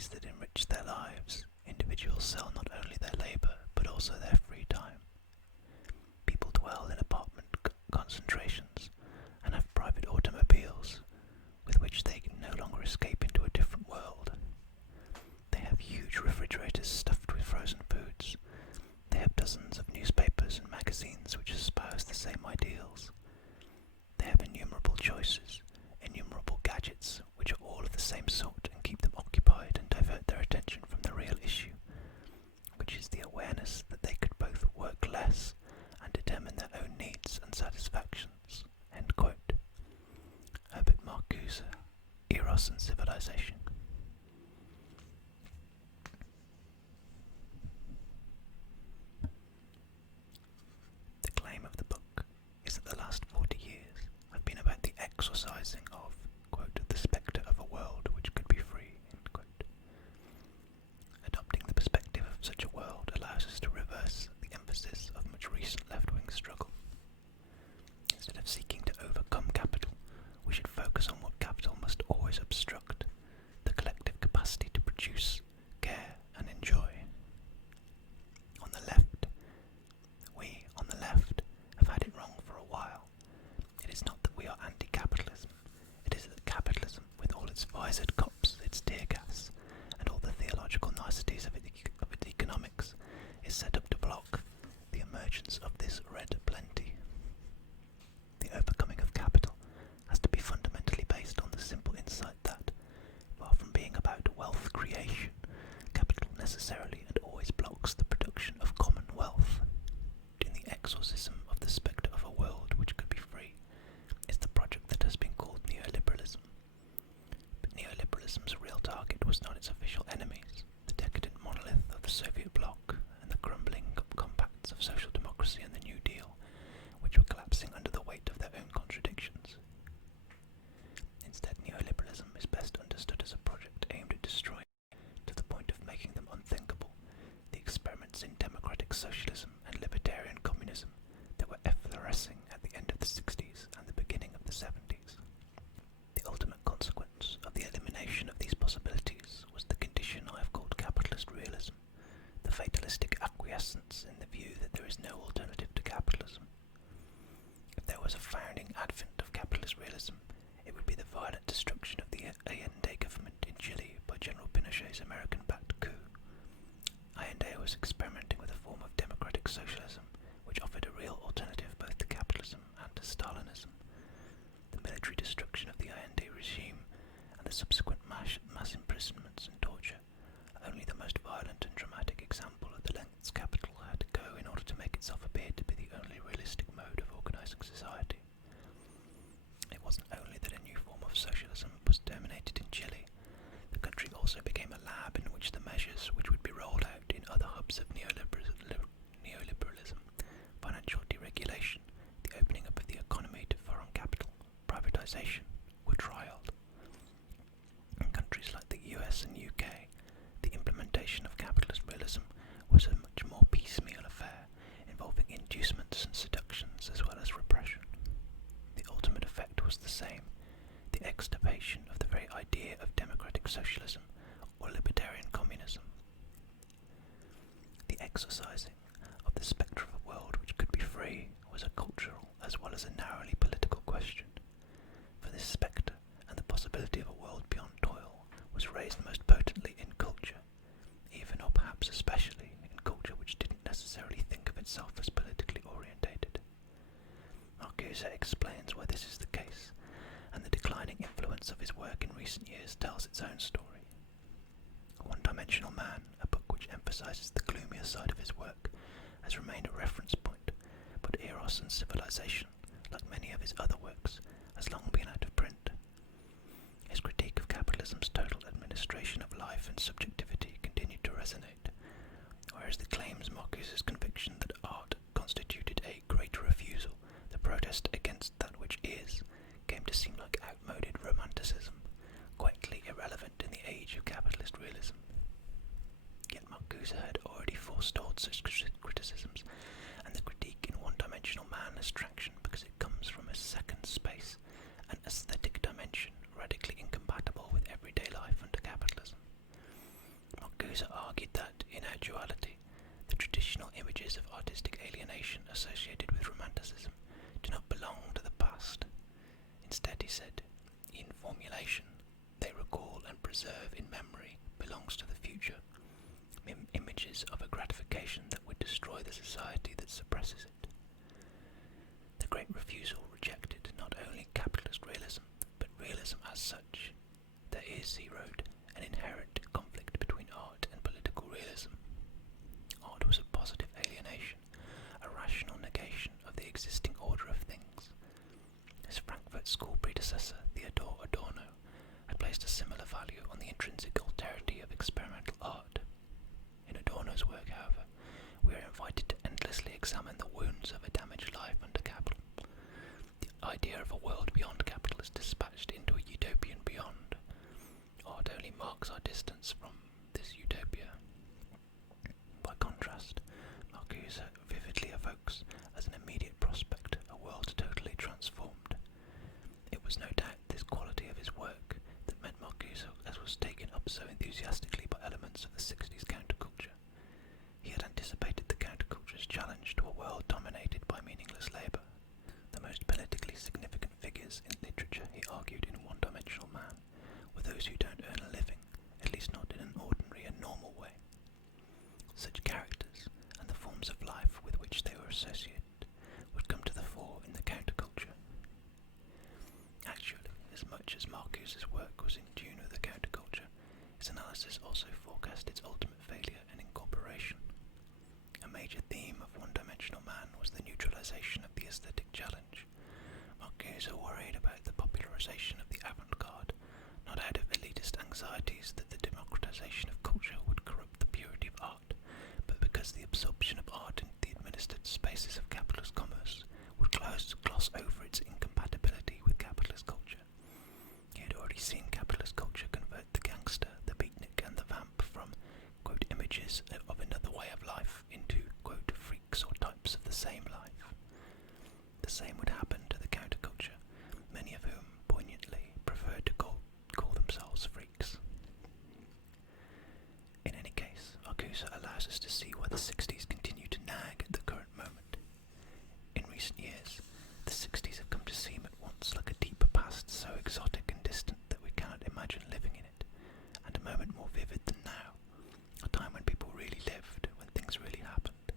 activities that enrich their lives, individuals sell not only their labour but also their free time. People dwell in apartment concentrations and have private automobiles with which they can no longer escape into a different world. They have huge refrigerators stuffed with frozen foods. They have dozens of newspapers and magazines which espouse the same ideals. They have innumerable choices, innumerable gadgets which are all of the same sort and keep them occupied and divert their attention from the real issue, which is the awareness that they could both work less and determine their own needs and satisfactions. End quote. Herbert Marcuse, Eros and Civilization. The claim of the book is that the last 40 years have been about the exorcising of, quote, the specter of a world which could be free, end quote. Adopting the perspective of such a world allows us to reverse the emphasis of much recent left-wing struggle. Instead of seeking to overcome capital, we should focus on what capital must always obstruct: the collective capacity to produce, care, and enjoy. We, on the left, have had it wrong for a while. It is not that we are anti-capitalism, it is that capitalism, with all its visored cops, its tear gas, and all the theological niceties of its economics, is set up to block the emergence of this red plenty. The overcoming of capital has to be fundamentally based on the simple insight that, far from being about wealth creation, capital necessarily and always blocks the production of common wealth. In the exorcism of the spectre of a world which could be free is the project that has been called neoliberalism. But neoliberalism's real target was not its official enemies, the decadent monolith of the Soviet bloc and the crumbling compacts of social democracy and the New Deal, which were collapsing under the weight of their own contradictions. Instead, neoliberalism is best understood as a project aimed at destroying, to the point of making them unthinkable, the experiments in democratic socialism and libertarian communism that were efflorescing at the end of the 60s and the beginning of the 70s. The ultimate consequence of the elimination of these possibilities was the condition I have called capitalist realism, the fatalistic acquiescence in the view that there is no alternative to capitalism. If there was a founding advent of capitalist realism, it would be the violent destruction of the Allende government in Chile by General Pinochet's American-backed coup. Allende was experimenting with a form of democratic socialism which offered a real alternative both to capitalism and to Stalinism. The military destruction of the Allende regime and the subsequent mass imprisonments and torture are only the most violent and dramatic example of the lengths capital had to go in order to make itself appear to be the only realistic mode of organising society. It wasn't only that a new form of socialism was terminated in Chile, the country also became a lab in which the measures which would be rolled out in other hubs of neoliberalism, financial deregulation, the opening up of the economy to foreign capital, privatisation, were trialled. In countries like the US and UK, the implementation of capitalist realism was a much more piecemeal affair, involving inducements and seductions as well as repression. The ultimate effect was the same: the extirpation of the very idea of democratic socialism or libertarian communism. The exorcising of the spectre of a world which could be free was a cultural as well as a narrowly political question. For this spectre and the possibility of a world beyond toil was raised most potently in culture, even or perhaps especially in culture which didn't necessarily think of itself as politically orientated. Marcuse explains why this is the case, and the declining influence of his work in recent years tells its own story. One-Dimensional Man, a book which emphasises the gloomier side of his work, has remained a reference point, but Eros and Civilization, like many of his other works, has long been out of print. His critique of capitalism's total administration of life and subjectivity continued to resonate, whereas the claims Marcuse's conviction that art constituted a great refusal, the protest against that which is, came to seem like outmoded romanticism, quietly irrelevant in the age of capitalist realism. Yet Marcuse had already forestalled such criticisms, and the critique in One-Dimensional Man has traction because formulation they recall and preserve in memory belongs to the future, images of a gratification that would destroy the society that suppresses it. The Great Refusal rejected not only capitalist realism, but realism as such. There is, he wrote, an inherent conflict between art and political realism. Art was a positive alienation, a rational negation of the existing order of things. His Frankfurt School predecessor, Theodor Adorno, had placed a similar value on the intrinsic alterity of experimental art. In Adorno's work, however, we are invited to endlessly examine the wounds of a damaged life under capital. The idea of a world beyond capital is dispatched into a utopian beyond. Art only marks our distance from this utopia. By contrast, Marcuse vividly evokes as an immediate prospect a world totally transformed. It was no doubt this quality of his work that meant Marcuse was taken up so enthusiastically by elements of the 60s counterculture. He had anticipated the counterculture's challenge to a world dominated by meaningless labour. The most politically significant figures in literature, he argued, in one-dimensional man, were those who don't earn a living, at least not in an ordinary and normal way. Such characters, and the forms of life with which they were associated, would come to the fore in the counterculture. Actually, as much as Marcuse's work was in tune with the counterculture, his analysis also forecast its ultimate failure and incorporation. A major theme of one-dimensional man was the neutralization of the aesthetic challenge. Marcuse worried about the popularization of the avant-garde, not out of elitist anxieties that the democratization of culture would corrupt the purity of art, but because the absorption of art into the administered spaces of capitalist commerce would gloss over its incompatibility with capitalist culture. He had already seen capitalist culture convert the gangster, the beatnik, and the vamp from, quote, images of another way of life into, quote, freaks or types of the same life. The same would happen to the counterculture, many of whom, poignantly, preferred to call themselves freaks. In any case, Marcuse allows us to see why the 60s continue to nag at the current moment. In recent years, the 60s have come to seem at once like a deep past so exotic and distant that we cannot imagine living in it, and a moment more vivid than now, a time when people really lived, when things really happened.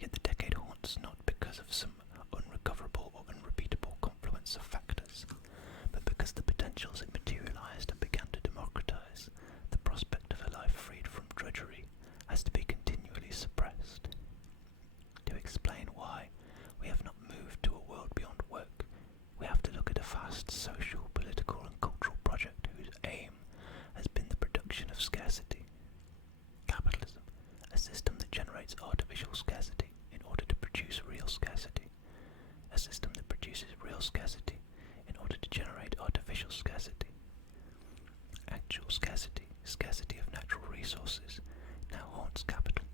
Yet the decade haunts not because of some unrecoverable or unrepeatable confluence of factors, but because the potentials it materialized and began to democratize, the prospect of a life freed from drudgery has to be continually suppressed. To explain why we have not moved to a world beyond work, we have to look at a vast social, political and cultural project whose aim has been the production of scarcity. Capitalism, a system that generates artificial scarcity in order to produce real scarcity. A system that produces real scarcity in order to generate artificial scarcity. Actual scarcity, scarcity of natural resources, now haunts capital,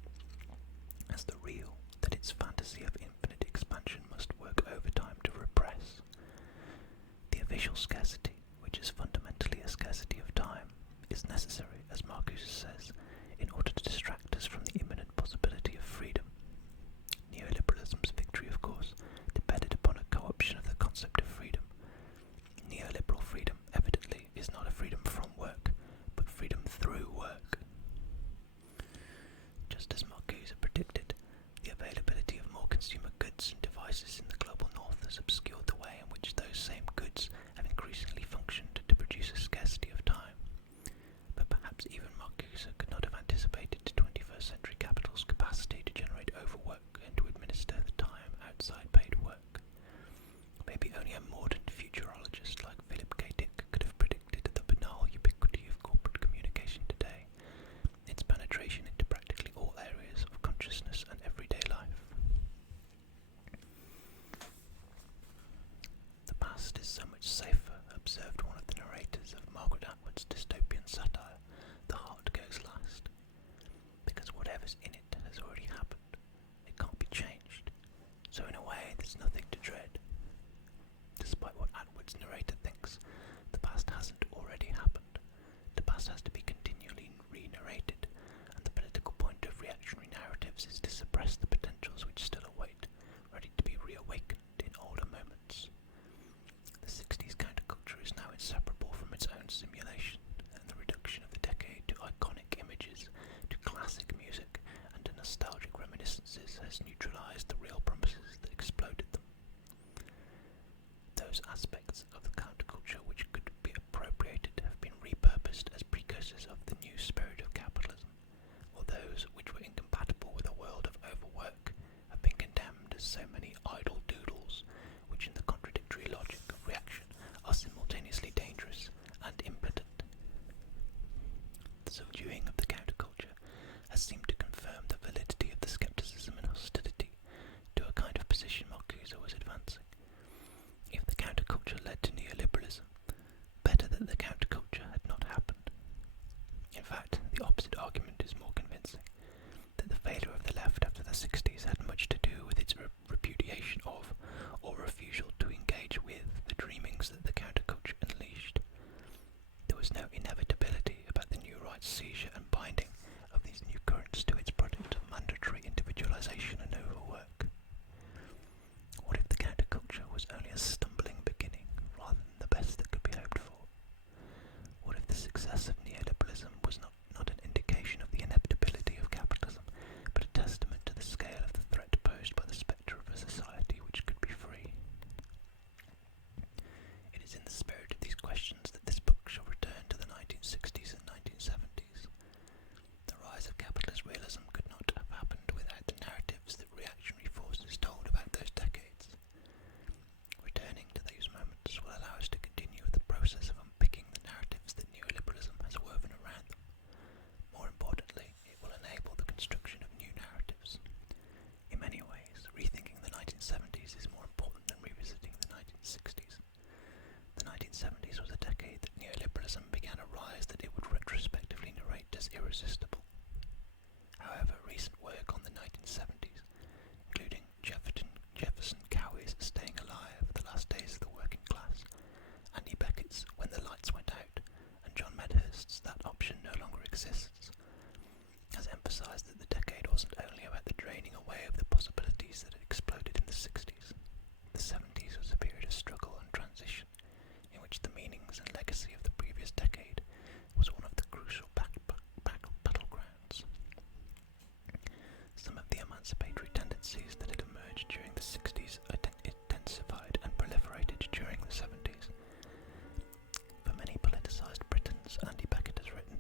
as the real that its fantasy of infinite expansion must work overtime to repress. The official scarcity, which is fundamentally a scarcity of time, is necessary, as Marcuse says, in order to distract us from the imminent possibility of freedom. Neoliberalism's victory, of course, depended upon a co-option of the concept of freedom. Neoliberal freedom, evidently, is not a freedom from work, but freedom through work. Just as Marcuse predicted, the availability of more consumer goods and devices in the global north has obscured the way in which those same goods have increasingly functioned to produce a scarcity of time. But perhaps even Marcuse could not have anticipated 21st century capital's capacity to generate overwork and to administer the time outside paid work. Maybe only a mordant futurologist like Philip K. Dick could have predicted the banal ubiquity of corporate communication today, its penetration into practically all areas of consciousness and everyday life. The past is so much safer, observed one of the narrators of Margaret Atwood's dystopian satire, The Heart Goes Last, because whatever's in it has already happened. It can't be changed, so in a way there's nothing to dread. Despite what Atwood's narrator thinks, the past hasn't already happened. The past has to be continually re-narrated, and the political point of reactionary narratives is to suppress the potentials which still await, ready to be reawakened in older moments. The 60s counterculture is now inseparable those aspects of the counterculture which could be appropriated have been repurposed as precursors of the new spirit of capitalism, while those which were incompatible with a world of overwork have been condemned as so many idle doodles, which in the contradictory logic of reaction are simultaneously dangerous and impotent. The subduing of the counterculture has seemed to confirm the validity of the skepticism and hostility to a kind of position Marcuse was advancing. If the counterculture led to neoliberalism, better that the counterculture had not happened. In fact, the opposite argument is more convincing, that the failure of the left after the 60s had much to do with its repudiation of, or refusal to engage with, the dreamings that the counterculture unleashed. There was no inevitability about the new right's seizure and binding of these new currents to its product of mandatory individualization and overwork. What if the counterculture was only a stumbling beginning rather than the best that could be hoped for? What if the success of neoliberalism was not an indication of the inevitability of capitalism, but a testament to the scale of the threat posed by the spectre of a society which could be free? It is in the spirit of these questions that this book shall return to the 1960s and 1970s. The rise of capitalist realism could not have happened without the narratives that reactionary forces told about those decades. Returning to those moments will allow us to continue the process of unpicking the narratives that neoliberalism has woven around them. More importantly, it will enable the construction of new narratives. In many ways, rethinking the 1970s is more important than revisiting the 1960s. The 1970s was a decade that neoliberalism began a rise that it would retrospectively narrate as irresistible. However, recent work on the 1970s, including Jefferson Cowie's Staying Alive, The Last Days of the Working Class, Andy Beckett's When the Lights Went Out, and John Medhurst's That Option No Longer Exists, has emphasised that the decade wasn't only about the draining away of the possibilities that had exploded in the 60s. The 70s was a period of struggle and transition, in which the meanings and legacy of the previous decade was one of the crucial battlegrounds. Some of the emancipatory tendencies that had emerged during the 60s intensified and proliferated during the 70s. For many politicised Britons, Andy Beckett has written,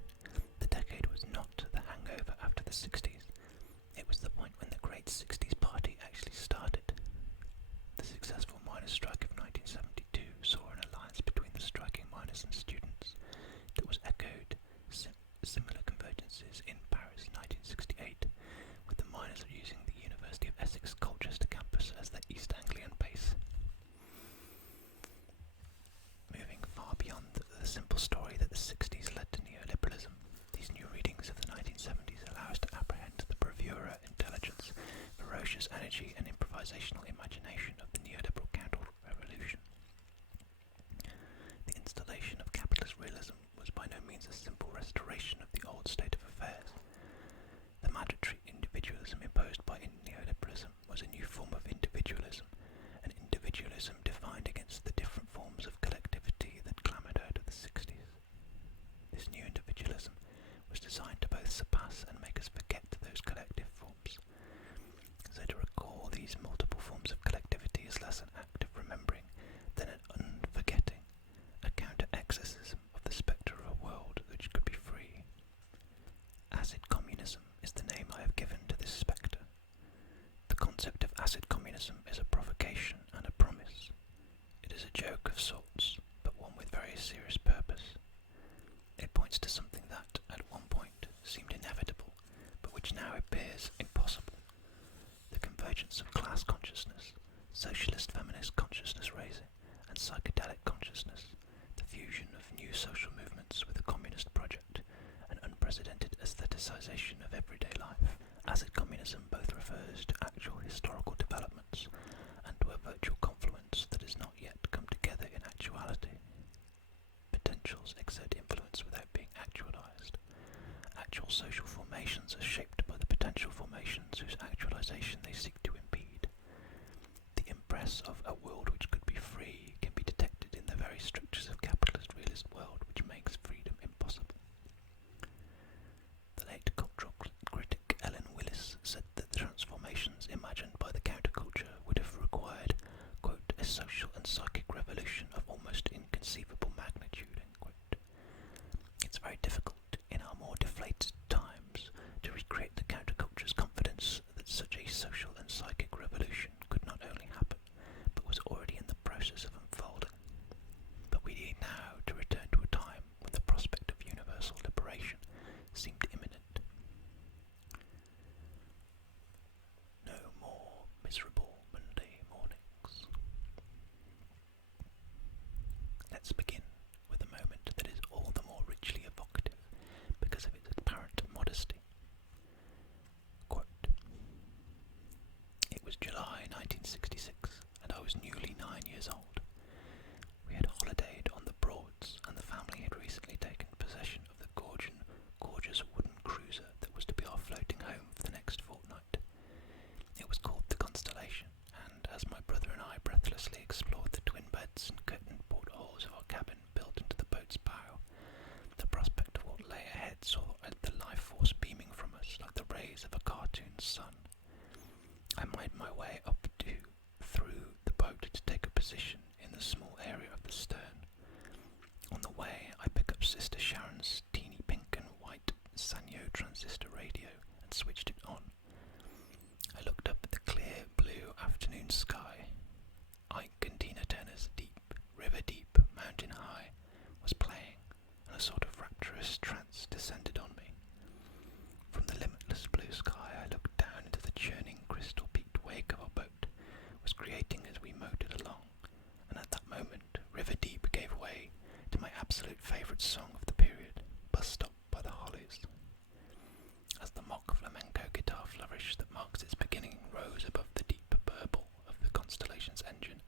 the decade was not the hangover after the 60s. It was the point when the Great 60s Party actually started. The successful miners' strike of 1972 saw an alliance between the striking miners and students that was echoed similar convergences in Paris 1968, with the miners using the University of Essex Colchester campus as their East Anglian base. Moving far beyond the simple story that the 60s led to neoliberalism, these new readings of the 1970s allow us to apprehend the bravura, intelligence, ferocious energy and improvisational imagination of the neoliberal counter-revolution. The installation of capitalist realism was by no means a simple restoration of the old state of affairs. The mandatory individualism imposed by neoliberalism was a new form of individualism, an individualism defined against the different forms of collectivity that clamoured out of the 60s. This new individualism was designed to both surpass and make us forget those collective forms. So to recall these multiple forms of collectivity is less an act of remembering than an unforgetting, a counter-exorcism of the spectre of a world which could be free. Acid Communism is the name I have given to this spectre. The concept of acid communism is a provocation and a promise. It is a joke of sorts, but one with very serious purpose. It points to something that, at one point, seemed inevitable, but which now appears impossible. The convergence of class consciousness, socialist feminist consciousness raising, and psychedelic consciousness, the fusion of new social movements with a communist project, an unprecedented aestheticization of everyday life. Acid communism both refers to actual historical developments and to a virtual confluence that has not yet come together in actuality. Potentials exert influence without being actualized. Actual social formations are shaped by the potential formations whose actualization they seek to impede. The impress of a world which could be free can be detected in the very structures of capitalist realist world which makes freedom impossible. The late cultural critic Ellen Willis said that the transformations imagined by the counterculture would have required, quote, a social and psychic revolution made my way through the boat to take a position in the small area of the stern. On the way, I pick up Sister Sharon's teeny pink and white Sanyo transistor radio and switched it on. I looked up at the clear blue afternoon sky. Ike and Tina Turner's Deep, River Deep, Mountain High was playing, and a sort of rapturous trance descended on me. From the limitless blue sky, I looked down into the churning, crystal-peaked wake our boat was creating as we motored along, and at that moment, River Deep gave way to my absolute favourite song of the period, Bus Stop by the Hollies. As the mock flamenco guitar flourish that marks its beginning rose above the deep burble of the Constellation's engine,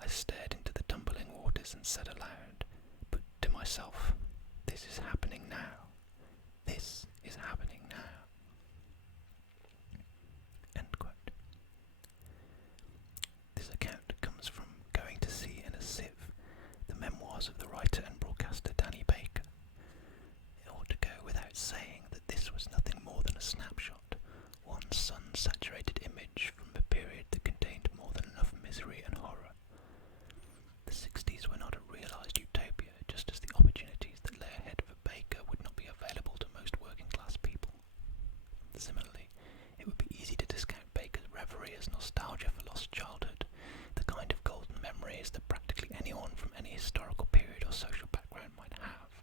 I stared into the tumbling waters and said aloud, but to myself, "This is happening now. This is happening now." End quote. This account comes from Going to Sea in a Sieve, the memoirs of the writer and broadcaster Danny Baker. It ought to go without saying that this was nothing more than a snapshot, one sun-saturated image from a period that contained more than enough misery and horror. The 60s were not a realised utopia, just as the opportunities that lay ahead for Baker would not be available to most working-class people. Similarly, it would be easy to discount Baker's reverie as nostalgia for lost childhood, the kind of golden memories that practically anyone from any historical period or social background might have.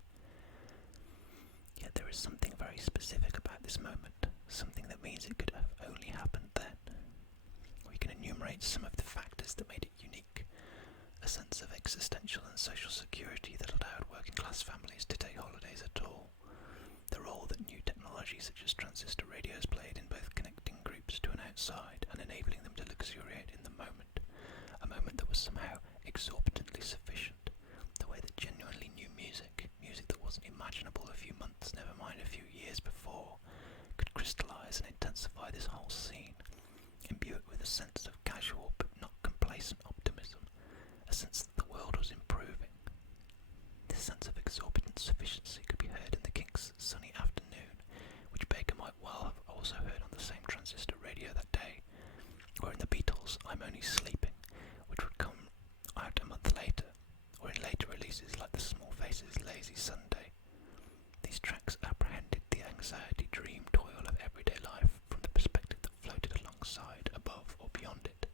Yet there is something very specific about this moment, something that means it could have only happened then. We can enumerate some of the factors that made it unique: a sense of existential and social security that allowed working-class families to take holidays at all, the role that new technology such as transistor radios played in both connecting groups to an outside and enabling them to luxuriate in the moment, a moment that was somehow exorbitantly sufficient, the way that genuinely new music that wasn't imaginable a few months, never mind a few years before, could crystallise and intensify this whole scene, imbue it with a sense of casual but not complacent optimism, a sense that the world was improving. This sense of exorbitant sufficiency could be heard in the Kinks' Sunny Afternoon, which Baker might well have also heard on the same transistor radio that day, or in the Beatles' I'm Only Sleeping, which would come out a month later, or in later releases like the Small Faces' Lazy Sunday. These tracks apprehended the anxiety, dream, toil of everyday life from the perspective that floated alongside, above, or beyond it.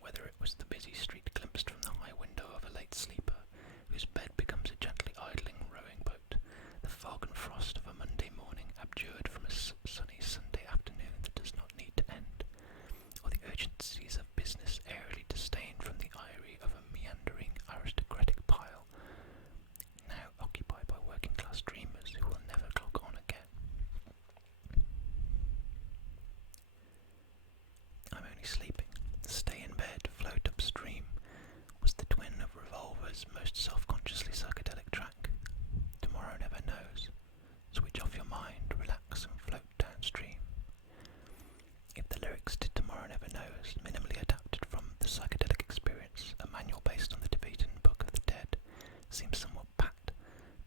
Whether it was the busy street glimpsed from the high window of a late sleeper, whose bed becomes a gently idling rowing boat, the fog and frost of a Monday morning abjured from a sunny Sunday afternoon that does not need to end, or the urgencies of business airily disdained from the eyrie of a meandering aristocratic pile, now occupied by working-class dreamers who will never clock on again. I'm Only Sleeping, Stay in Bed, Float Upstream, was the twin of Revolver's most self-consciously psychedelic track, Tomorrow Never Knows, Switch Off Your Mind, Relax and Float Downstream. If the lyrics to Tomorrow Never Knows, minimally adapted from The Psychedelic Experience, a manual based on the Tibetan Book of the Dead, seems somewhat pat,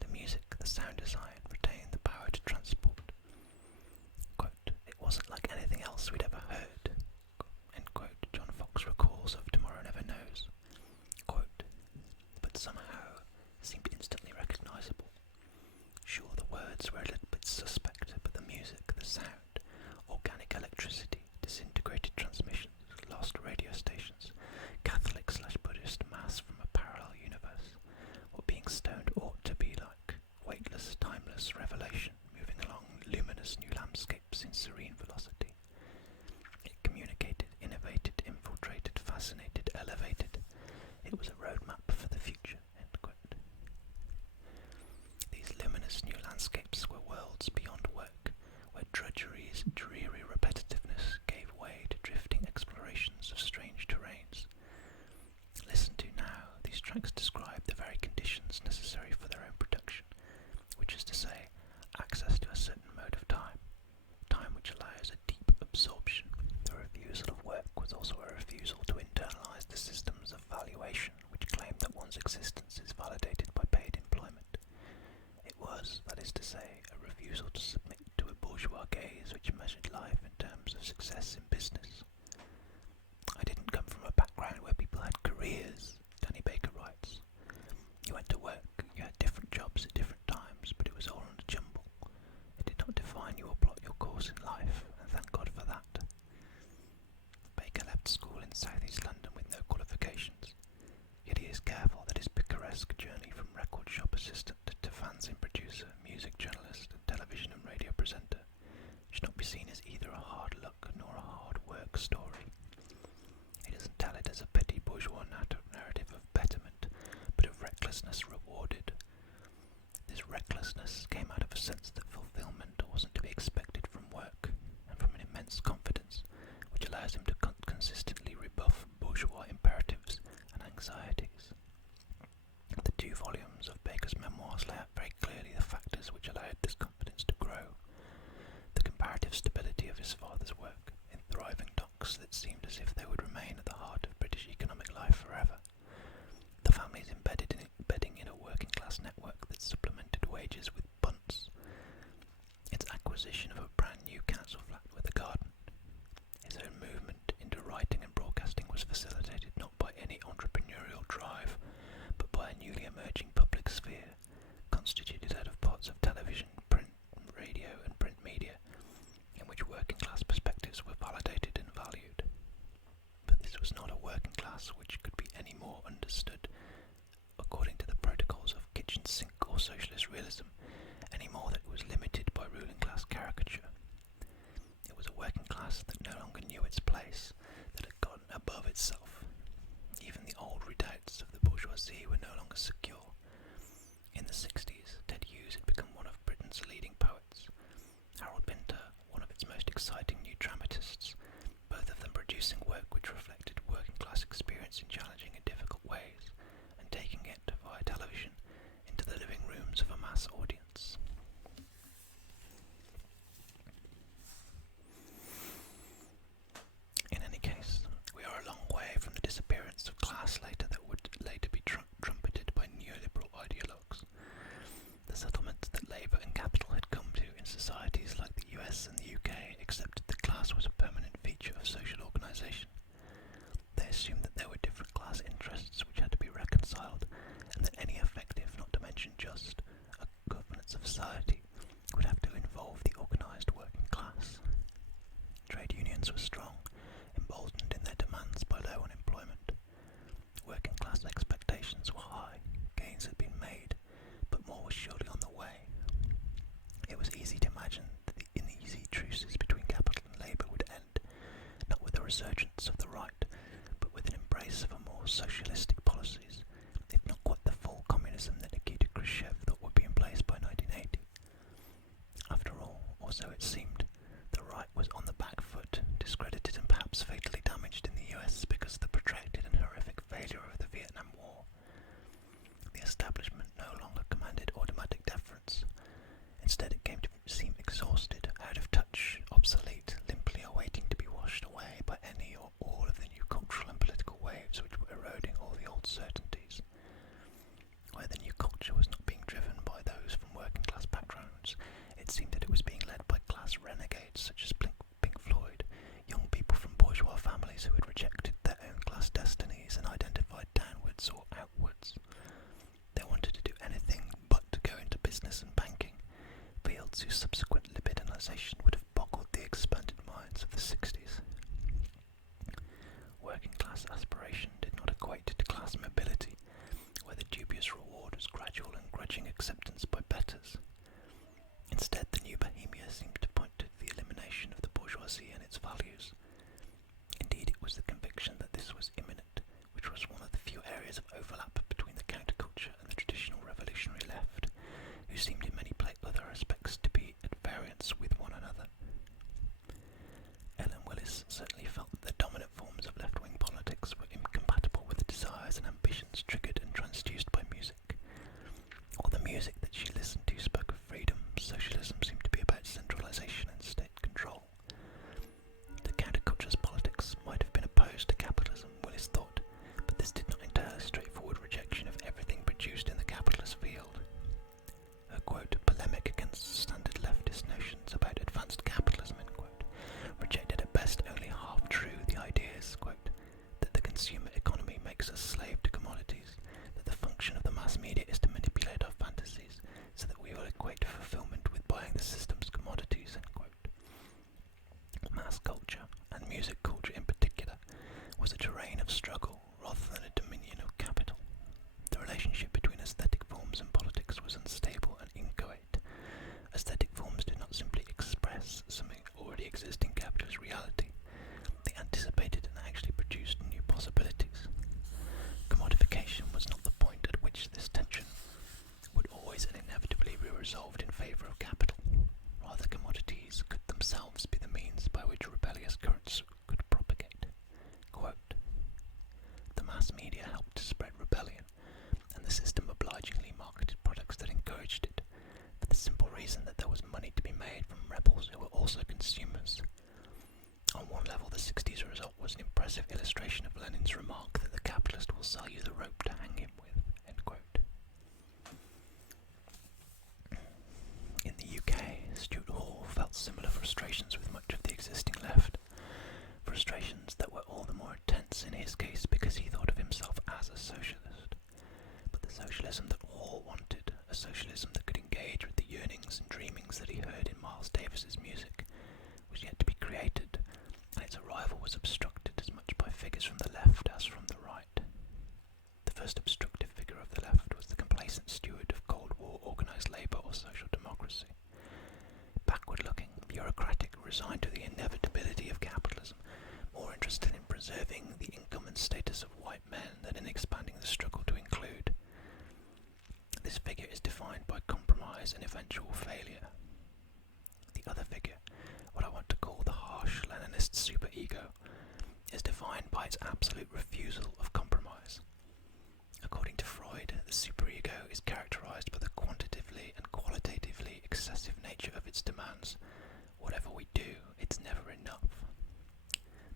the music, the sound design, retain the power to transport. Quote, "It wasn't like anything else we'd ever heard," end quote, John Fox recalls of Tomorrow Never Knows. Quote, "But somehow seemed instantly recognisable. Sure, the words were a little bit suspect, but the music, the sound, organic electricity, disintegrated transmissions, lost radio stations, Catholic/Buddhist mass from a parallel universe, what being stoned ought to be like, weightless, timeless revelation, moving along luminous new landscapes in serene velocity. It communicated, innovated, infiltrated, fascinated, elevated. It was a roadmap for the future." End quote. These luminous new landscapes were worlds beyond work, where drudgery's dreary repetitiveness gave way to drifting explorations of strange terrains. Listened to now, these tracks describe the very conditions necessary for their own production, which is to say, access to a certain mode of time which allows a deep absorption. The refusal of work was also a refusal to internalise the systems of valuation which claim that one's existence is validated by paid employment. It was, that is to say, a refusal to submit to a bourgeois gaze which measured life in terms of success in business. in life, and thank God for that. Baker left school in southeast London with no qualifications, yet he is careful that his picaresque journey from record shop assistant to fanzine producer, music journalist, and television and radio presenter should not be seen as either a hard luck nor a hard work story. He doesn't tell it as a petty bourgeois narrative of betterment, but of recklessness rewarded. This recklessness came out of a sense that fulfillment wasn't to be expected from work, and from an immense confidence, which allows him to consistently rebuff bourgeois imperatives and anxieties. The 2 volumes of Baker's memoirs lay out very clearly the factors which allowed this confidence to grow. The comparative stability of his father's work, in thriving docks that seemed as if they would remain at the heart of British economic life forever. The family's embedding in a working-class network that supplemented wages with bunts. Its acquisition of a brand-new council flat with a garden. His own movement into writing and broadcasting was facilitated not by any entrepreneurial drive, but by a newly emerging public sphere, constituted out of parts of television, print, radio and print media, in which working-class perspectives were validated and valued. But this was not a working class which could be any more understood according to the protocols of kitchen sink or socialist realism, any more that it was limited by ruling class caricature. It was a working class that no longer knew its place, that had gotten above itself. Even the old redoubts of the bourgeoisie were no longer secure. In the 60s, Ted Hughes had become one of Britain's leading poets, Harold Pinter one of its most exciting new dramatists, both of them producing work which reflected working class experience in challenging and difficult ways, and taking it via television into the living rooms of a mass audience. In any case, we are a long way from the disappearance of class that would later be trumpeted by neoliberal ideologues. The settlements that labour and capital had come to in societies like the US and the UK accepted that class was a permanent feature of social organisation. They assumed that there were different class interests which had to be reconciled, and that any effective, not to mention just, governance of society would have to involve the organised working class. Trade unions were strong, emboldened in their demands by low unemployment. Working class expectations were high, gains had been made, but more was surely on the way. It was easy to imagine that the uneasy truces between capital and labour would end, not with a resurgence of the right, but with an embrace of a more socialistic policies, if not quite the full communism that Nikita Khrushchev thought would be in place by 1980. After all, or so it seemed, the right was on the back foot, discredited and perhaps fatally damaged in the US because of the protracted and horrific failure of the Vietnam War. The establishment no longer commanded automatic deference. Instead it came to seem exhausted, out of touch, obsolete, limply awaiting to be washed away by any or all of the new cultural and political waves which were eroding all the old certainties. Where the new culture was not being driven by those from working class backgrounds, it seemed that it was being led by class renegades such as Pink Floyd, young people from bourgeois families who had rejected their own class destinies and identified downwards or outwards. They wanted to do anything but to go into business and banking, fields whose subsequent liberalisation would have boggled the expanded minds of the 60s. Working class aspiration did not equate to class mobility, where the dubious reward was gradual and grudging acceptance by betters. Instead, the new Bohemia seemed to point to the elimination of the bourgeoisie and its values. Indeed, it was the conviction that this was imminent, which was one of the few areas of overlap between the counterculture and the traditional revolutionary left, who seemed in many other aspects to be at variance with one another. Ellen Willis certainly felt that the dominant forms of left-wing politics were incompatible with the desires and ambitions triggered and transduced by music. All the music that she listened to spoke of freedom. Socialism seemed to be about centralisation and state control. The counterculture's politics might have been opposed to capitalism, Willis thought, but this did not entail a straightforward rejection of everything produced in the capitalist field. Her, quote, polemic against standard leftist notions about advanced capitalism, end quote, rejected at best only half true the ideas, quote, that the consumer economy makes us slave to commodities, also consumers. On one level, the 60s result was an impressive illustration of Lenin's remark that the capitalist will sell you the rope to hang him with. End quote. In the UK, Stuart Hall felt similar frustrations with much of the existing left. Frustrations that were all the more intense in his case because he thought of himself as a socialist. But the socialism that Hall wanted, a socialism that could engage with the yearnings and dreamings that he heard in Miles Davis's music, was yet to be created, and its arrival was obstructed as much by figures from the left as from the right. The first obstructive figure of the left was the complacent steward of Cold War organised labour or social democracy. Backward-looking, bureaucratic, resigned to the inevitability of capitalism, more interested in preserving the income and status of white men than in expanding the struggle to include. This figure is defined by compromise and eventual failure. The other figure, what I want to call the harsh Leninist superego, is defined by its absolute refusal of compromise. According to Freud, the superego is characterized by the quantitatively and qualitatively excessive nature of its demands. Whatever we do, it's never enough.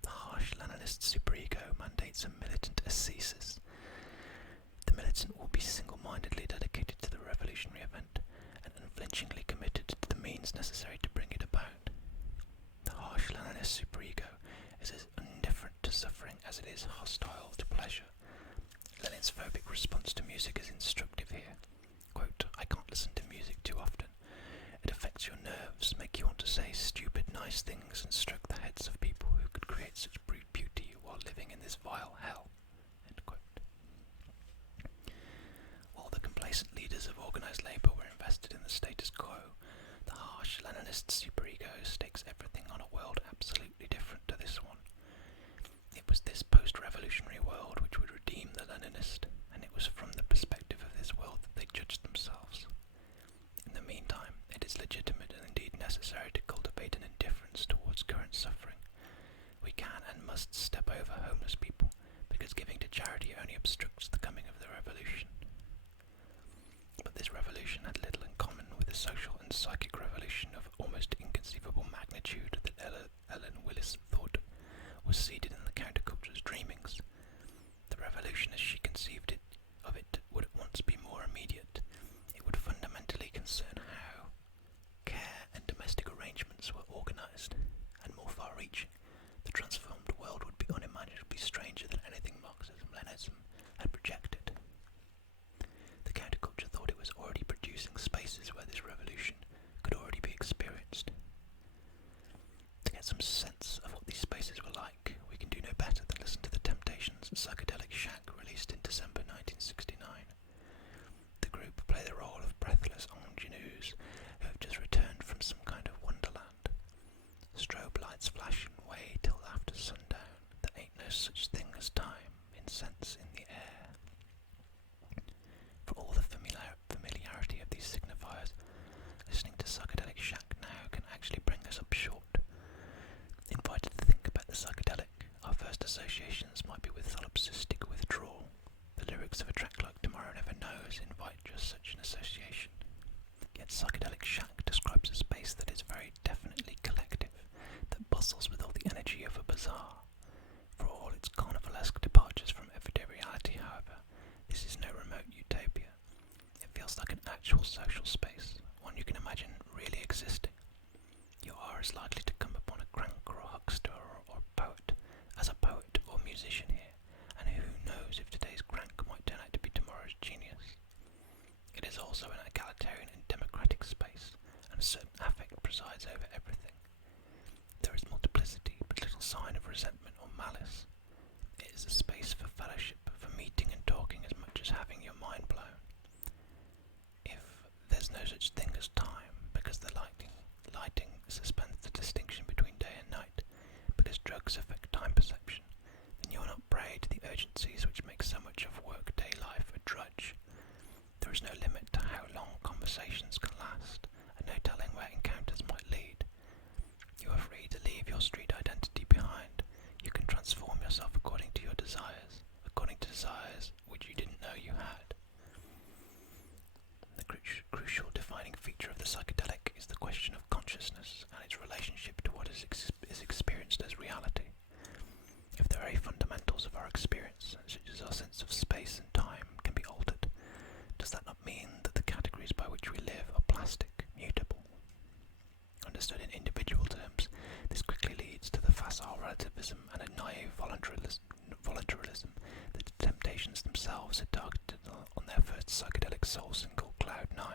The harsh Leninist superego mandates a militant ascesis. The militant will be single-mindedly dedicated to the revolutionary event and unflinchingly committed to the means necessary to bring it about. The harsh Leninist superego is as indifferent to suffering as it is hostile to pleasure. Lenin's phobic response to music is instructive here. Quote, I can't listen to music too often. It affects your nerves, make you want to say stupid nice things and stroke the heads of people who could create such brute beauty while living in this vile hell. End quote. While the complacent leaders of organised labour were invested in the status quo, the harsh Leninist superego stakes everything on a world absolutely different to this one. It was this post-revolutionary world which would redeem the Leninist, and it was from the perspective of this world that they judged themselves. In the meantime, it is legitimate and indeed necessary to cultivate an indifference towards current suffering. We can and must step over homeless people, because giving to charity only obstructs the coming of the revolution. But this revolution had little in common with the social and psychic revolution of almost inconceivable magnitude that Ellen Willis thought was seeded in the counterculture's dreamings. The revolution as she conceived of it would at once be more immediate. It would fundamentally concern how care and domestic arrangements were organised, and more far-reaching. The transformed world would be unimaginably stranger than anything Marxism-Leninism had projected. The counterculture thought it was already producing spaces where this revolution could already be experienced. To get some sense of what these spaces were like, we can do no better than listen to The Temptations' Psychedelic Shack, released in December 1969. The group play the role of breathless ingenues who have just returned from some kind of wonderland. Strobe lights flash and wait till after sundown. There ain't no such thing as time, incense in the air. For all the familiarity of these signifiers, listening to Psychedelic Shack now can actually bring us up short. Invited to think about the psychedelic, our first associations might be with solipsistic withdrawal. The lyrics of a track like Tomorrow Never Knows invite just such an association. Yet Psychedelic Shack describes a space that is very definitely collective, that bustles with all the energy of a bazaar. For all its carnivalesque departures from everyday reality, however, this is no remote utopia. It feels like an actual social space, one you can imagine really existing. You are as likely to come upon a crank or a huckster or poet as a poet or musician here, and who knows if today's crank might turn out to be tomorrow's genius. It is also an egalitarian and democratic space, and a certain affect presides over everything. There is multiplicity, but little sign of resentment or malice. It is a space for fellowship, for meeting and talking as much as having your mind blown. If there's no such thing as time, because the lighting suspends the distinction between day and night, because drugs affect time perception, then you are not prey to the urgencies which make so much of work-day life a drudge. There is no limit to how long conversations can last, and no telling where encounters might lead. You are free to leave your street identity behind. You can transform yourself according to your desires, which you didn't know you had. The crucial defining feature of the psychedelic is the question of consciousness and its relationship Does that not mean that the categories by which we live are plastic, mutable? Understood in individual terms, this quickly leads to the facile relativism and a naive voluntarism that the Temptations themselves had targeted on their first psychedelic soul single, Cloud 9.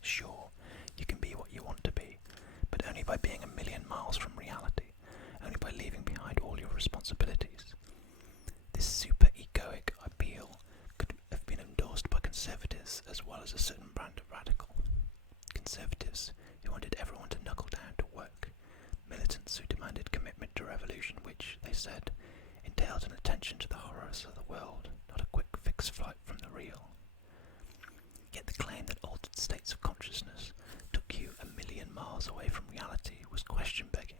Sure, you can be what you want to be, but only by being a million miles from reality, only by leaving behind all your responsibilities. This super-egoic appeal could have been endorsed by conservatives as well as a certain brand of radical. Conservatives who wanted everyone to knuckle down to work, militants who demanded commitment to revolution which, they said, entailed an attention to the horrors of the world, not a quick fixed flight from the real. Yet the claim that altered states of consciousness took you a million miles away from reality was question-begging.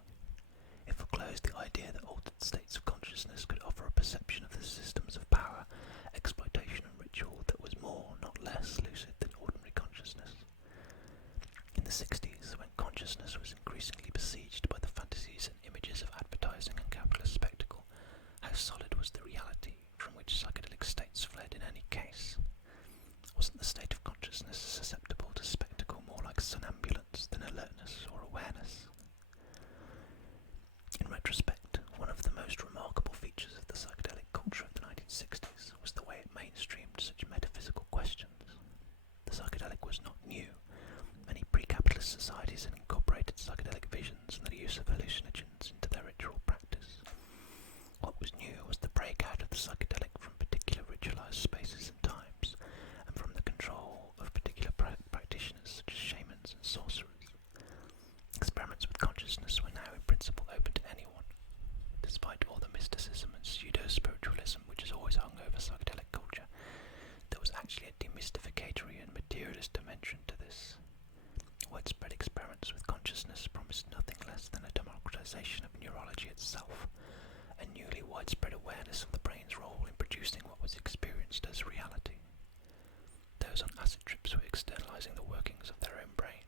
It foreclosed the idea that altered states of consciousness could offer a perception of the systems of power, exploitation and ritual that was more, not less, lucid than ordinary consciousness. In the 60s, when consciousness was increasingly besieged by the fantasies and images of advertising and capitalist spectacle, how solid was the reality from which psychedelic states fled in any case? Wasn't the state of consciousness susceptible to spectacle more like somnambulance than alertness or awareness? In retrospect, one of the most remarkable features of the psychedelic culture of the 1960s was the way it mainstreamed such metaphysical questions. The psychedelic was not new. Many pre-capitalist societies had incorporated psychedelic visions and the use of hallucinogens into their ritual practice. What was new was the breakout of the psychedelic from particular ritualized spaces and times, and from the control of particular practitioners such as shamans and sorcerers. Experiments with consciousness were now in principle open to anyone. Despite all the mysticism and pseudo-spiritualism which has always hung over psychedelic culture, there was actually a demystificatory and materialist dimension to this. Widespread experiments with consciousness promised nothing less than a democratization of neurology itself, a newly widespread awareness of the brain's role in producing what was experienced as reality. Those on acid trips were externalizing the workings of their own brain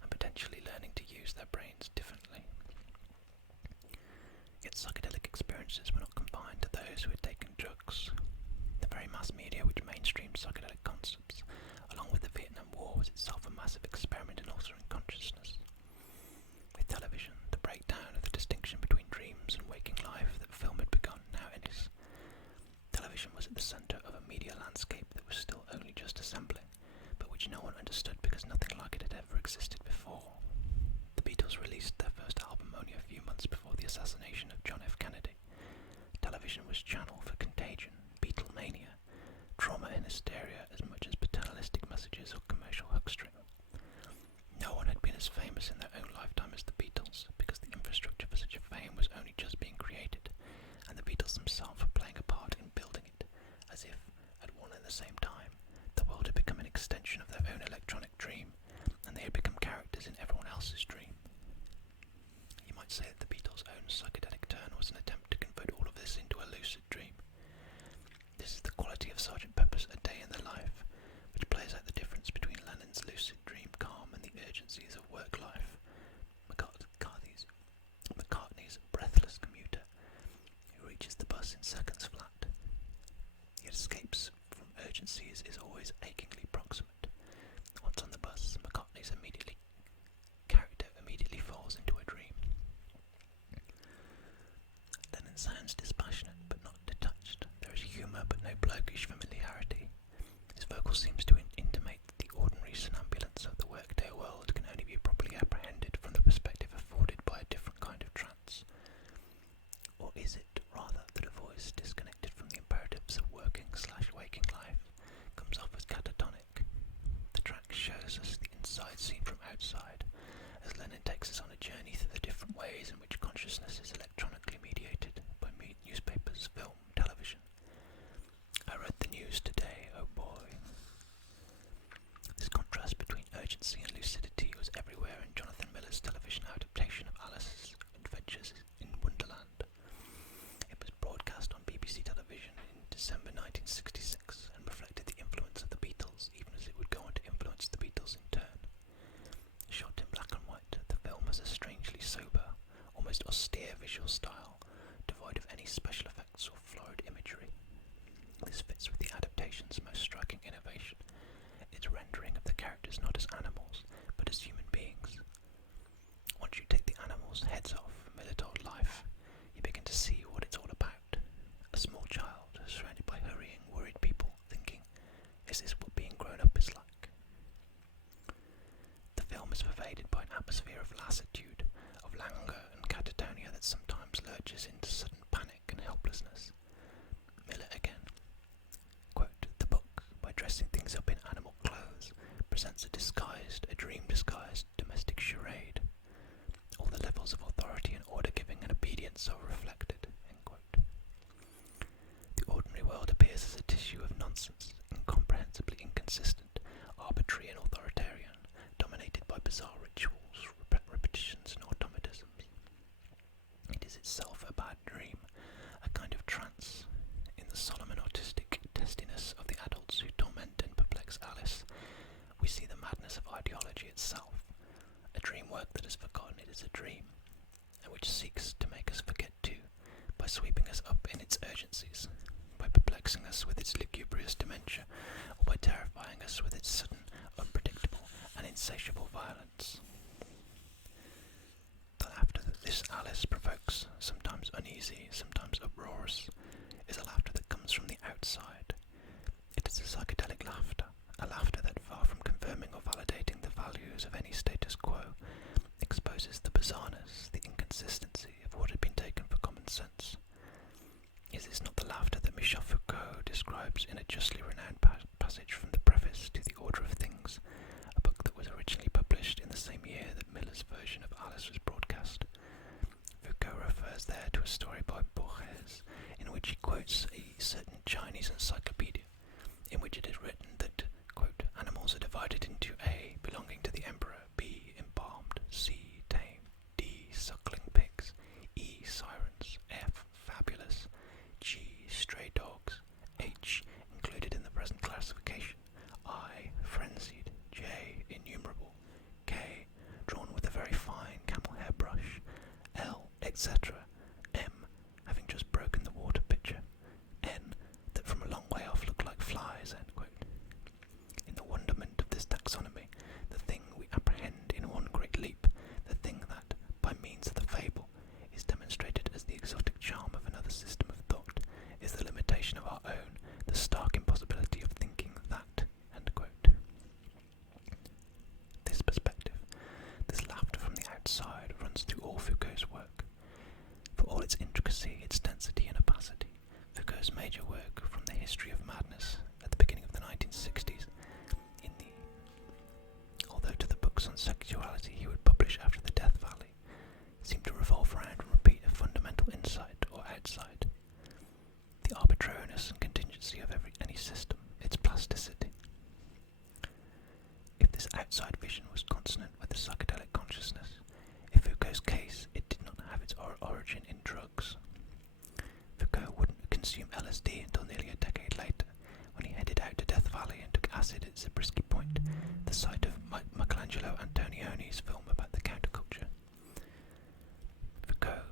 and potentially learning to use their brains differently. Yet psychedelic experiences were not confined to those who had taken drugs. The very mass media which mainstreamed psychedelic concepts, along with the Vietnam War, was itself a massive experiment in altering consciousness. With television, the breakdown of the distinction between dreams and waking life that film had begun now ends. Television was at the centre of a media landscape that was still only just assembling, but which no one understood because nothing like it had ever existed before. The Beatles released their first album only a few months before the assassination of John F. Kennedy. Television was channel for contagion, Beatlemania, trauma and hysteria as much as paternalistic messages or commercial huckstering. No one had been as famous in their own lifetime as the Beatles, because the infrastructure for such a fame was only just being created, and the Beatles themselves were playing a part in building it, as if, at one and the same time, the world had become an extension of their own electronic dream, and they had become characters in everyone else's dream. You might say that the Beatles' own psychedelic turn was an attempt to convert all of this into a lucid dream. This is the quality of Sgt. Pepper's A Day in the Life, which plays out the difference between Lennon's lucid dream calm and the urgencies of work life. McCartney's breathless commuter, who reaches the bus in seconds flat. Yet escapes from urgencies is always achingly proximate. Once on the bus, McCartney's character immediately falls into a dream. Lennon sounds dispassionate but not detached. There is humour but no blokish familiarity. His vocal seems to intimate that the ordinary somnambulance of the workday world can only be properly apprehended from the perspective afforded by a different kind of trance. Or is it, rather, that a voice disconnected from the imperatives of working/waking life comes off as catatonic? The track shows us the inside seen from outside, as Lennon takes us on a journey through the different ways in which consciousness is electronically mediated by newspapers, film, television. I read the news today, oh boy. This contrast between urgency and lucidity was everywhere in Jonathan Miller's television adaptation of Alice's Adventures in Wonderland. It was broadcast on BBC television in December 1966 and reflected the influence of the Beatles, even as it would go on to influence the Beatles in turn. Shot in black and white, the film has a strangely sober, almost languor and catatonia that sometimes lurches into sudden panic and helplessness. Miller again. Quote, "The book, by dressing things up in animal clothes, presents a dream-disguised domestic charade. All the levels of authority and order-giving and obedience are reflected." End quote. The ordinary world appears as a tissue of nonsense, incomprehensibly inconsistent, arbitrary and authoritarian, dominated by bizarre rituals, repetitions and automatisms. It is itself a bad dream, a kind of trance. In the solemn and autistic testiness of the adults who torment and perplex Alice, we see the madness of ideology itself, a dream work that has forgotten it is a dream, and which seeks to make us forget too, by sweeping us up in its urgencies, by perplexing us with its lugubrious dementia, or by terrifying us with its sudden, unpredictable, and insatiable violence. The laughter that this Alice provokes, sometimes uneasy, sometimes uproarious, is a laughter that comes from the outside. It is a psychedelic laughter, a laughter that, far from confirming or validating the values of any status quo, exposes the bizarreness, the inconsistency of what had been taken for common sense. Is this not the laughter that Michel Foucault describes in a justly renowned passage from the preface to The Order of Things, a book that was originally published in the same year that Miller's version of Alice was broadcast? Foucault refers there to a story by Bourgeois, in which he quotes a certain Chinese encyclopedia, in which it is written that, quote, "Animals are divided into A, belonging to the emperor, B, embalmed, C, tame, D, suckling pigs, E, sirens, F, fabulous, G, stray dogs, H, included in the present classification, I, frenzied, J, innumerable, K, drawn with a very fine camel hair brush, L, etc., M, having just broken the water pitcher, N, that from a long way off look like flies." End quote. In the wonderment of this taxonomy, the thing we apprehend in one great leap, the thing that, by means of the fable, is demonstrated as the exotic charm of another system of thought, is the limitation of our own, the stark impossibility of thinking that. End quote. This perspective, this laughter from the outside, runs through all Foucault's work. For all its intricacy, its density and opacity, Foucault's major work, From the History of Madness, at the beginning of the 1960s, although to the books on sexuality he would publish after the Death Valley, seemed to revolve around and repeat a fundamental insight or outside, the arbitrariness and contingency of any system, its plasticity. If this outside vision was consonant with the psychedelic consciousness, in Foucault's case it did not have its origin in drugs. Foucault wouldn't consume LSD until nearly a decade later, when he headed out to Death Valley and took acid at Zabriskie Point, the site of Michelangelo Antonioni's film about the counterculture. Foucault,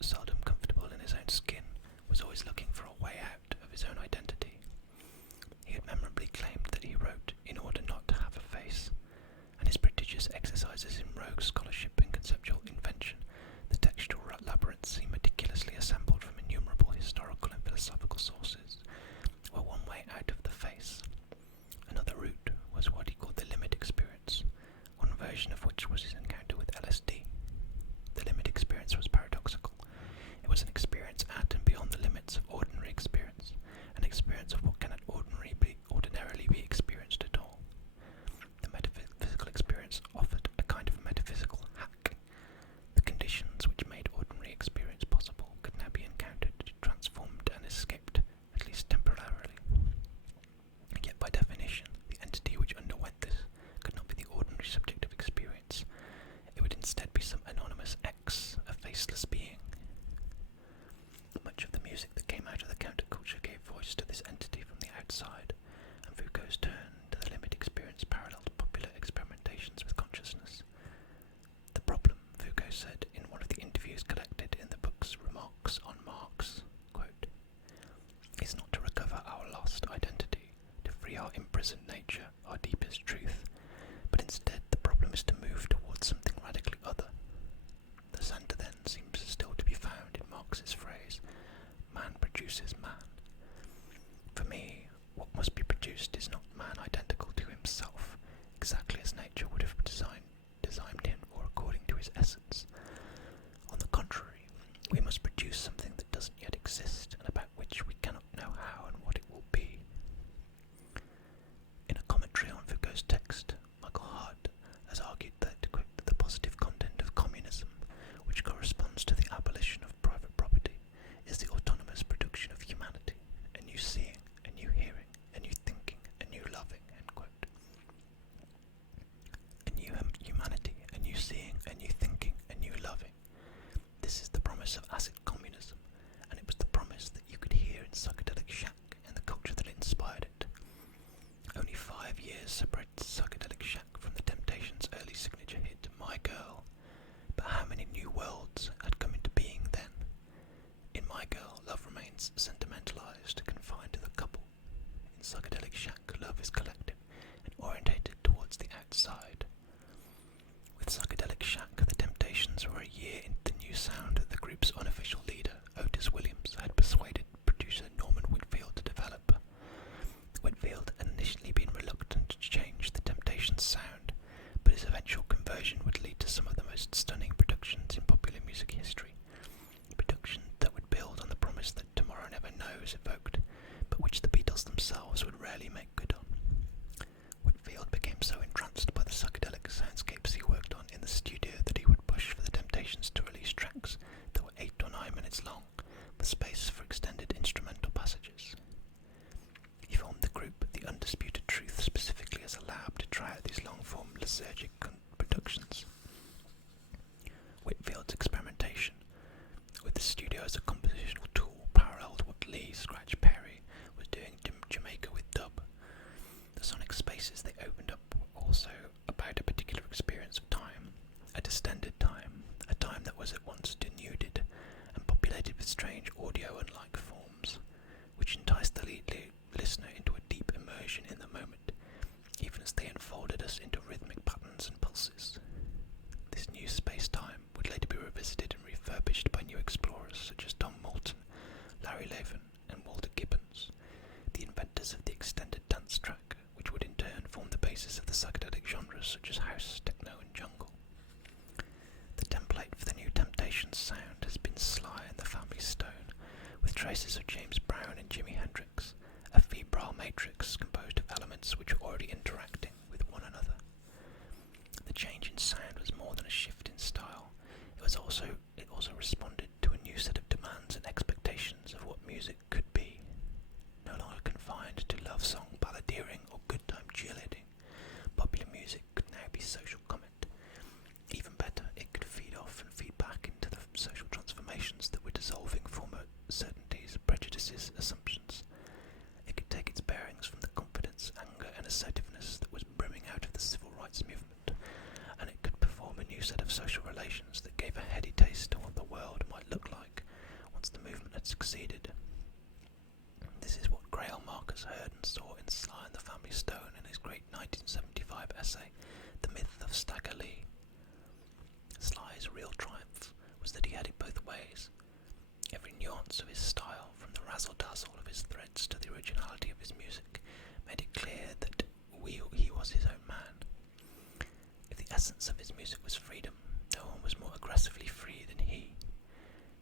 seldom comfortable in his own skin, was always looking for a way out of his own identity. He had memorably claimed that he wrote in order not to have a face, and his prodigious exercises in rogue scholarship and conceptual invention, the textual labyrinths seem meticulously assembled from innumerable historical and philosophical sources, were one way out of the face. Another route was what he called the limit experience, one version of which was his encounter with LSD. The limit experience was paradoxical. It was an experience at and beyond the limits of ordinary experience, an experience of what cannot ordinarily be experienced at all. The metaphysical experience offered a kind of metaphysical hack. The conditions which made ordinary experience possible could now be encountered, transformed and escaped, at least temporarily. Yet by definition, the entity which underwent this could not be the ordinary subjective experience. It would instead be some anonymous X, a faceless being. Much of the music that came out of the counterculture gave voice to this entity from the outside, and Foucault's turn to the limit experience paralleled popular experimentations with consciousness. The problem, Foucault said in one of the interviews collected in the book's Remarks on Marx, quote, "is not to recover our lost identity, to free our imprisoned nature, our deepest truth, but instead the problem is to move towards something radically other. The centre then seems still to be found in Marx's phrase, man produces man. For me, what must be produced is not man identical to himself, exactly as nature would have designed him or according to his essence, separated Psychedelic Shack from the Temptations' early signature hit, My Girl. But how many new worlds had come into being then? In My Girl, love remains sentimentalized, confined to the couple. In Psychedelic Shack, love is collective and orientated towards the outside. With Psychedelic Shack, the Temptations were a year into the new sound that the group's unofficial leader, Otis Williams, had persuaded producer Norman Whitfield to develop. Whitfield had initially been reluctant to change the Temptations' sound, but his eventual conversion would lead to some of the most stunning productions in popular music history. Productions that would build on the promise that Tomorrow Never Knows evoked, but which the Beatles themselves would rarely make good on. Whitfield became so entranced by the psychedelic soundscapes he worked on in the studio that he would push for the Temptations to release tracks that were 8 or 9 minutes long, with space for extended instrumental passages. He formed the group The Undisputed Truth specifically as a lab to try out these long-form lysergic productions. Whitfield's experimentation with the studio as a compositional tool paralleled what Lee Scratch Perry was doing in Jamaica with dub. The sonic spaces they opened up were also about a particular experience of time, a distended time, a time that was at once denuded and populated with strange audio-unlike forms, which enticed the listener into a deep immersion in the moment, even as they enfolded us into rhythmic patterns and pulses. This new space-time would later be revisited and refurbished by new explorers such as Tom Moulton, Larry Levin, and Walter Gibbons, the inventors of the extended dance track, which would in turn form the basis of the psychedelic genres such as house, techno, and jungle. The template for the new Temptations sound has been Sly and the Family Stone, with traces of James Brown and Jimi Hendrix, a febrile matrix composed of elements which were already interacting with one another. The change in sound was more than a shift in style. It also responded to a new set of demands and expectations of what music could be. No longer confined to love song balladeering or good time cheerleading, popular music could now be social comment. Even better, it could feed off and feed back into the social transformations that were dissolving former certainties, prejudices, assumptions. It could take its bearings from the confidence, anger, and assertiveness that was brimming out of the civil rights movement, and it could perform a new set of social relations that gave a heady taste of what the world might look like once the movement had succeeded. This is what Grail Marcus heard and saw in Sly and the Family Stone in his great 1975 essay, The Myth of Stagger Lee. Sly's real triumph was that he had it both ways. Every nuance of his style, from the razzle-dazzle of his threads to the originality of his music, made it clear that he was his own man. If the essence of his music was freedom, no one was more aggressively free than he.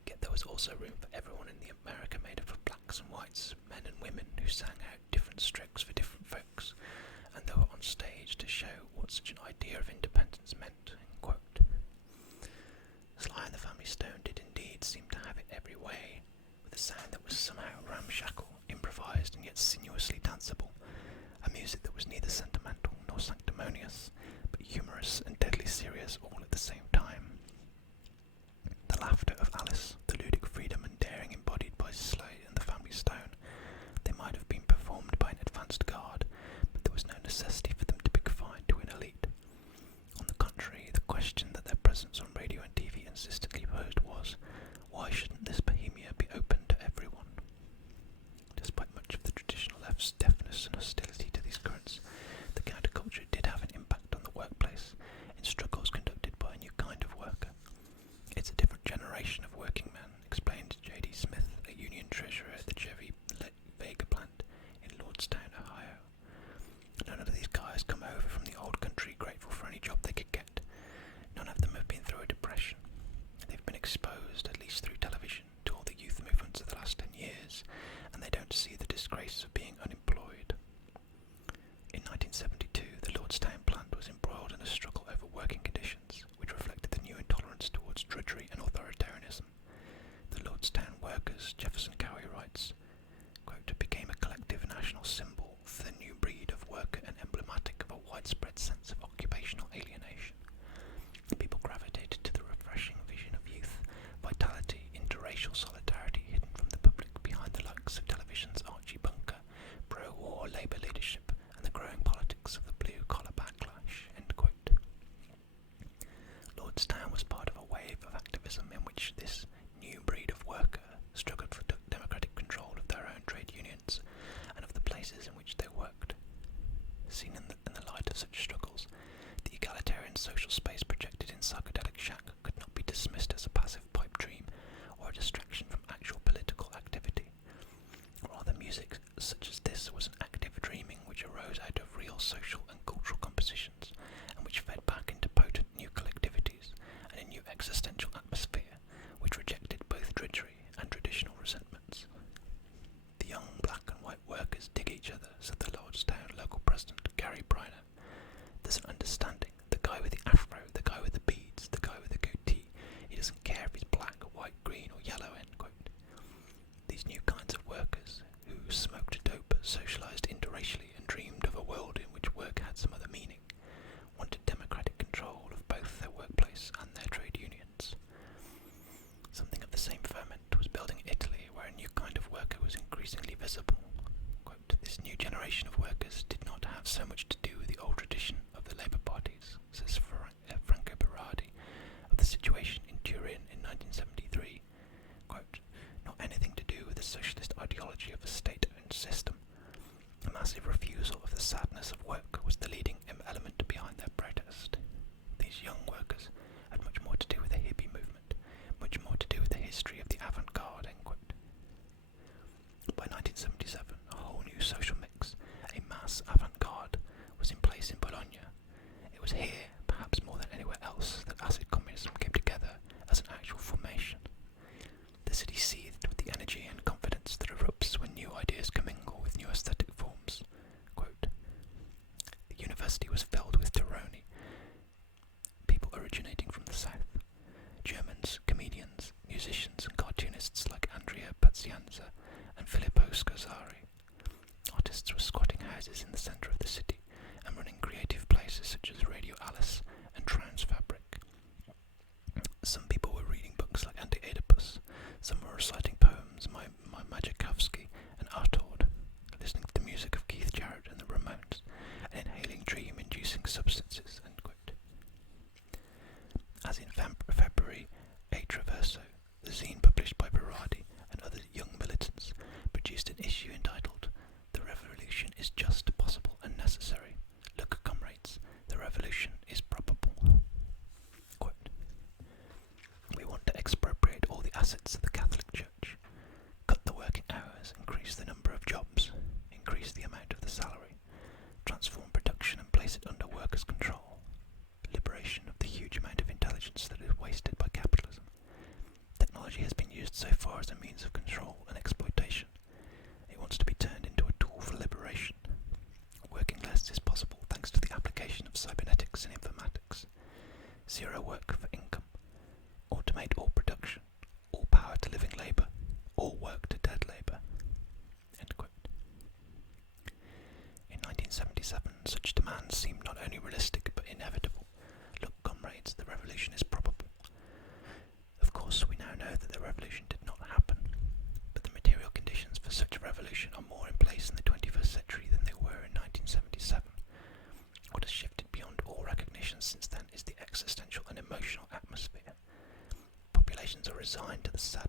Yet there was also room for everyone in the America made up of blacks and whites, men and women who sang out different strokes for different folks, and they were on stage to show what such an idea of independence meant. End quote. Sly and the Family Stone did indeed seem to have it every way, with a sound that was somehow ramshackle, improvised and yet sinuously danceable, a music that was neither sentimental nor sanctimonious, but humorous and deadly serious all at the same time. The laughter of Alice, the ludic freedom and daring embodied by Sly and the Family Stone, they might have been performed by an advanced guard, but there was no necessity for them to be confined to an elite. On the contrary, the question that their presence on radio and TV insistently posed was, why shouldn't this bohemia be open to everyone? Despite much of the traditional left's deafness and hostility to these currents, the counterculture did have an impact on the workplace, in struggles conducted by a new kind was here, perhaps more than anywhere else, that acid communism came together as an actual formation. The city seethed with the energy and confidence that erupts when new ideas commingle with new aesthetic forms. Quote, the university was filled with Tironi, people originating from the south. Germans, comedians, musicians and cartoonists like Andrea Pazienza and Filippo Scazzari. Artists were squatting houses in the centre of the city and running creative places such as Radio Alice and Trans Fabric. Some people were reading books like Anti-Oedipus, some were reciting poems by Majakowski and Artaud, listening to the music of Keith Jarrett and the Ramones, and inhaling dream-inducing substances. End quote. As in February, A Traverso, the zine published by Berardi and other young militants, produced an issue entitled The Revolution is Just, Possible and Necessary. Look, comrades, the revolution is probable. Quote, we want to expropriate all the assets of the Catholic Church, cut the working hours, increase the number of jobs, increase the amount of the salary, transform production and place it under workers' control, liberation of the huge amount of intelligence that is wasted by capitalism. Technology has been used so far as a means of control and exploitation. It wants to be turned into a tool for liberation. Working less is possible thanks to the application of cybernetics and informatics. Zero work for income. Automate all production. All power to living labour. All work to dead labour. End quote. In 1977, such demands seemed not only realistic but inevitable. Look, comrades, the revolution is probable. Of course, we now know that the revolution did not happen, but the material conditions for such a revolution are more in place in the 21st century than they were in 1977. What has shifted beyond all recognition since then is the existential and emotional atmosphere. Populations are resigned to the sad